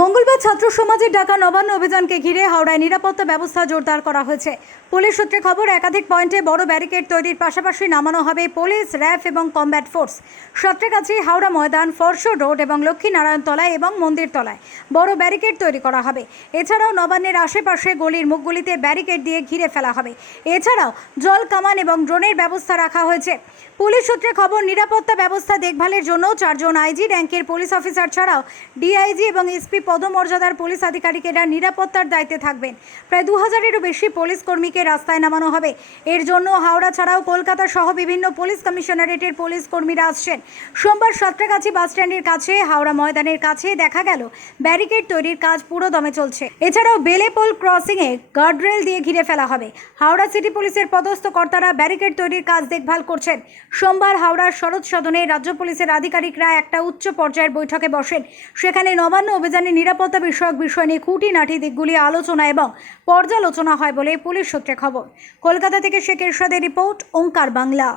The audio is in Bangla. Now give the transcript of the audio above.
মঙ্গলবার ছাত্র সমাজের ডাকা নবান্ন অভিযানকে ঘিরে হাওড়ায় নিরাপত্তা ব্যবস্থা জোরদার করা হয়েছে। পুলিশ সূত্রে খবর, একাধিক পয়েন্টে বড় ব্যারিকেড তৈরির পাশাপাশি নামানো হবে পুলিশ, র্যাফ এবং combat force. Santragachi Howrah Maidan, Foreshore Road এবং লক্ষ্মীনারায়ণ তলায় এবং মন্দির তলায় বড় ব্যারিকেড তৈরি করা হবে। এছাড়াও নবান্নের আশেপাশে গলির মুখগুলিতে ব্যারিকেড দিয়ে ঘিরে ফেলা হবে। এছাড়াও জল, কামান এবং ড্রোনের ব্যবস্থা রাখা হয়েছে। পুলিশ সূত্রে খবর, নিরাপত্তা ব্যবস্থা দেখভালের জন্য চারজন আইজি, র্যাঙ্কের পুলিশ অফিসার ছাড়াও ডিআইজি এবং এসপি পদমর্যাদার পুলিশ আধিকারিকেরা নিরাপত্তার দায়িত্বে থাকবেন। প্রায় দু হাজারেরও বেশি পুলিশ কর্মীকে রাস্তায় নামানো হবে। এর জন্য হাওড়া ছাড়াও কলকাতা সহ বিভিন্ন পুলিশ কমিশনারেটের পুলিশ কর্মীরা আসছেন। সোমবার সাতটাগাছি বাস স্ট্যান্ডের কাছে, হাওড়া ময়দানের কাছে দেখা গেল, ব্যারিকেড তৈরির কাজ পুরো দমে চলছে। এছাড়াও বেলেপোল ক্রসিংয়ে গার্ডরেল দিয়ে ঘিরে ফেলা হবে। হাওড়া সিটি পুলিশের পদস্থ কর্তারা ব্যারিকেড তৈরির কাজ দেখভাল করছেন। সোমবার হাওড়ার শরৎ সদনে রাজ্য পুলিশের আধিকারিকরা একটা উচ্চ পর্যায়ের বৈঠকে বসেন। সেখানে নবান্ন অভিযানে নিরাপত্তা বিষয়ক বিষয় নিয়ে খুঁটিনাটি দিকগুলি আলোচনা এবং পর্যালোচনা হয় বলে পুলিশ সূত্রে খবর। কলকাতা থেকে শেখ এরশাদের রিপোর্ট, ওঙ্কার বাংলা।